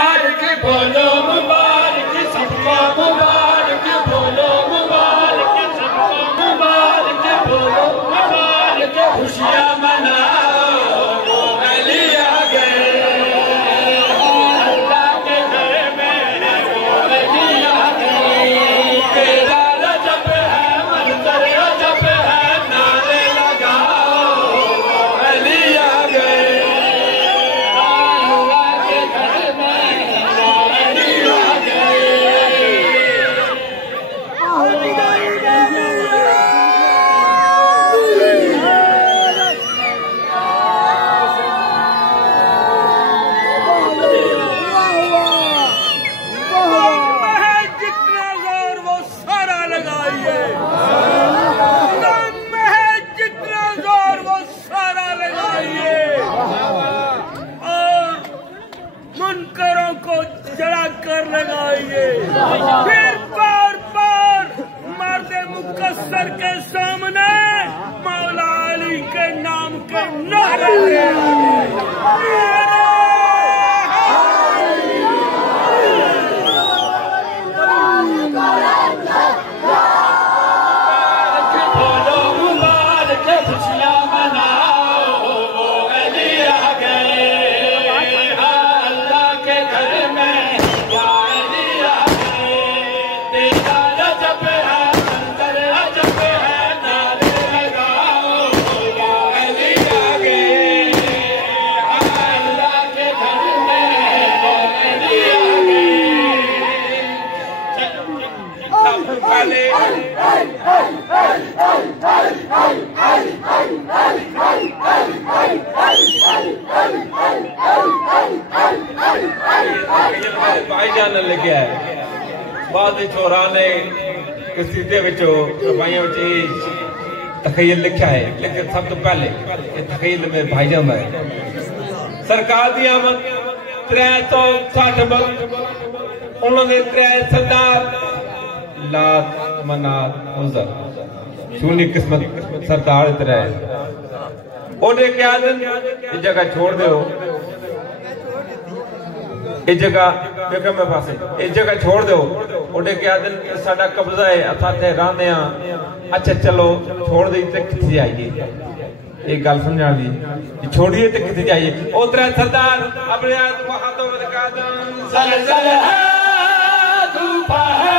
बोलो मुबारक सबको मुबारक बोलो मुबारक सबको मुबारक बोलो मुबारक खुशियाँ मनाओ वो अली आ गए अल्लाह के घर में वो अली आ गए तेरा रजब है मंजर रजब है नारे लगाओ वो अली आ गए अल्लाह के घर में लगाइए फिर बार बार मर्दे मुकस्सर के सामने मौला अली के नाम के नारे बोलो मुबारक खुशियाँ मनाओ वो अली आ गए अल्लाह के घर में भाईजान लिखा है बाद छोरा ने कसीदे रवाइया तखयल लिखा है लेकिन सब तो पहले तखयल में भाईजान है सरकार की आमद 360 उन्होंने 3 सरदार लात मनात उज़र सुनी किस्मत सरदार तरह ओडे क्या दिन ये जगह छोड़ दो ये जगह में पासे ये जगह छोड़ दो ओडे क्या दिन साडा कब्जा है असा थे रहने अच्छा चलो छोड़ दी ते किथे जाइए एक गल समझा दी छोड़िए ते किथे जाइए ओ तरह सरदार अपने हाथों में कदम ज़लज़ल है तूफान है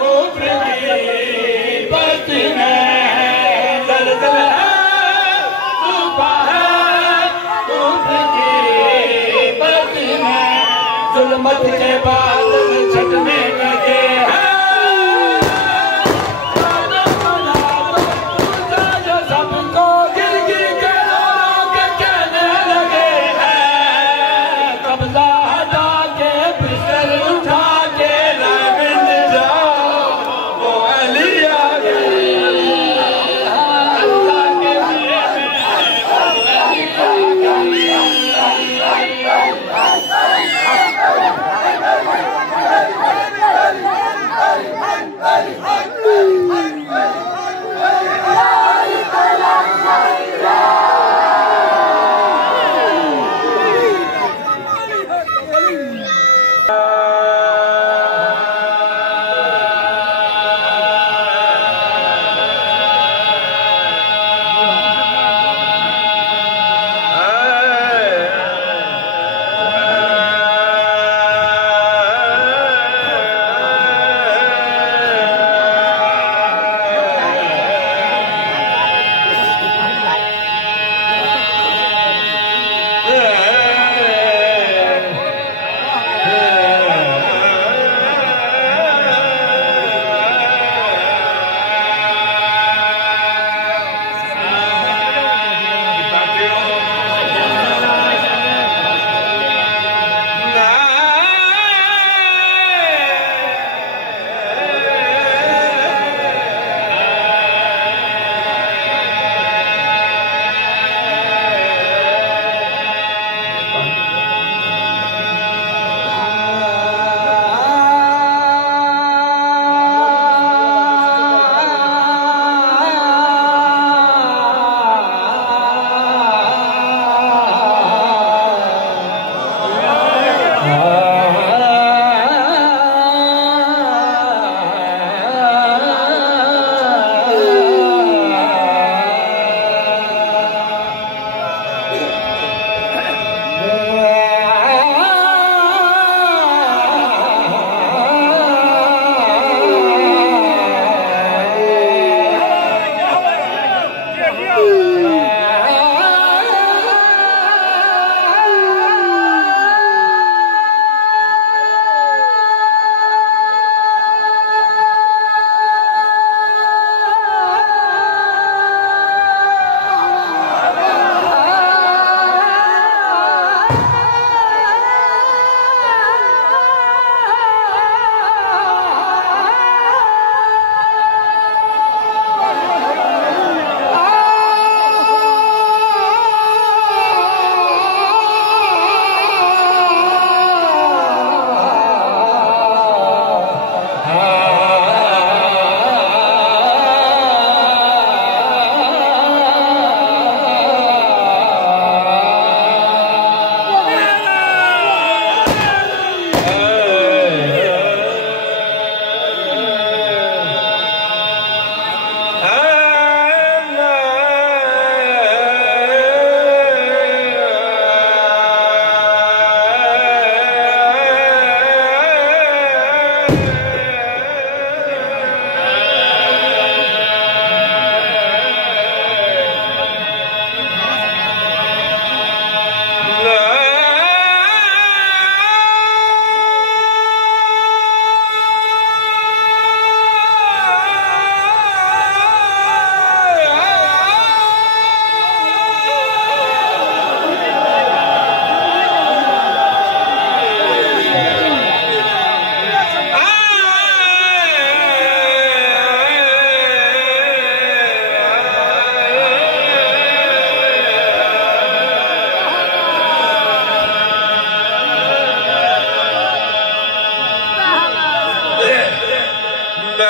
कुफ्र की बस्ती में ज़लज़ल है तूफान है कुफ्र की बस्ती में ज़ुल्मत के बाद छटने लगे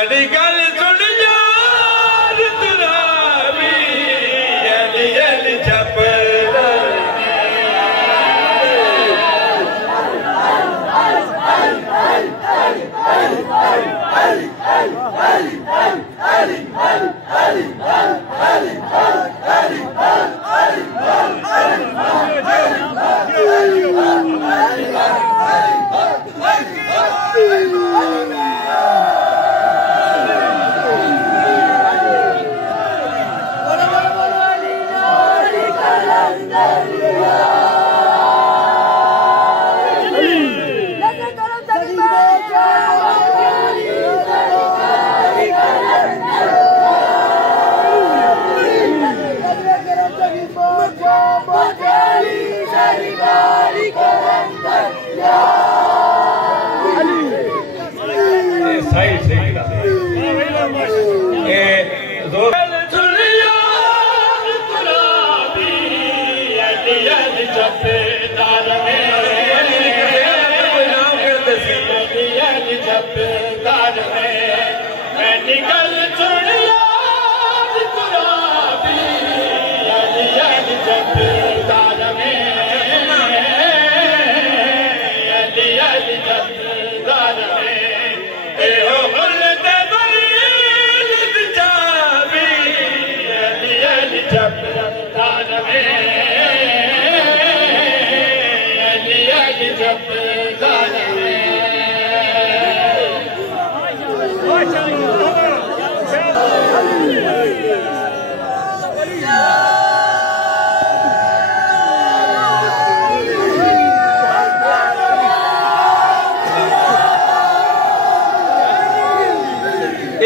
मेरी गल सुन यार तेरा भी अली अली छपदा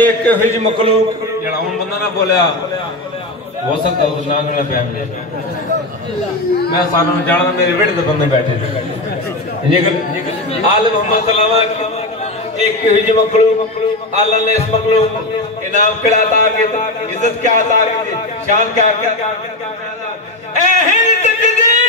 एक हिज मखलूक जड़ा हम बंदा ना बोलिया हो सकता उस नाम ना प्यार मैं सानू जाना मेरे बेटे दे बंदे बैठे आल मोहम्मद सल्लल्लाहु अलैहि वसल्लम एक हिज मखलूक अल्लाह ने इस मखलूक इनाम क्या अता किया इज्जत क्या अता की शान क्या ए हिंद तकदीर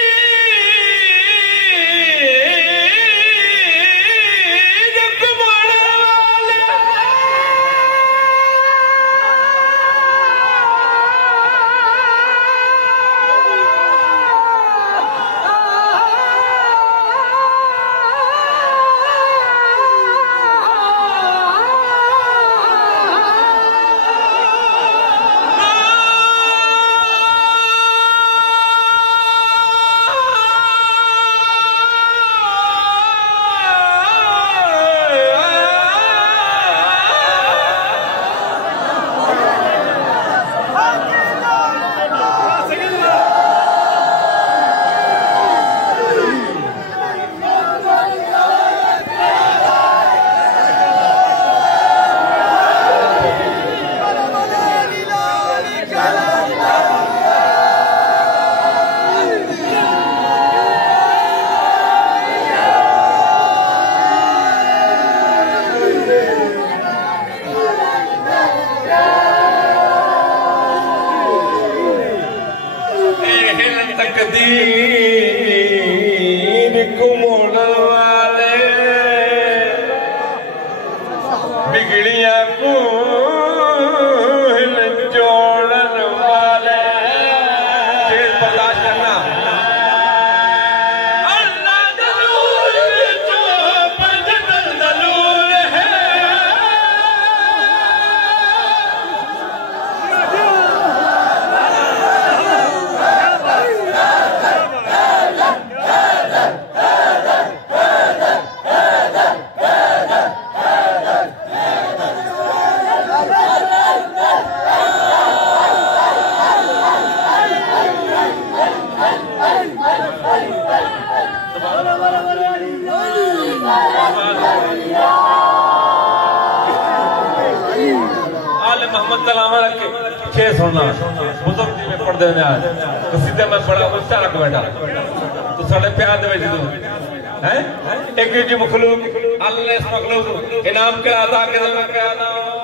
मखलूक अल्लाह ने इस मखलूक इनाम क्या अता किया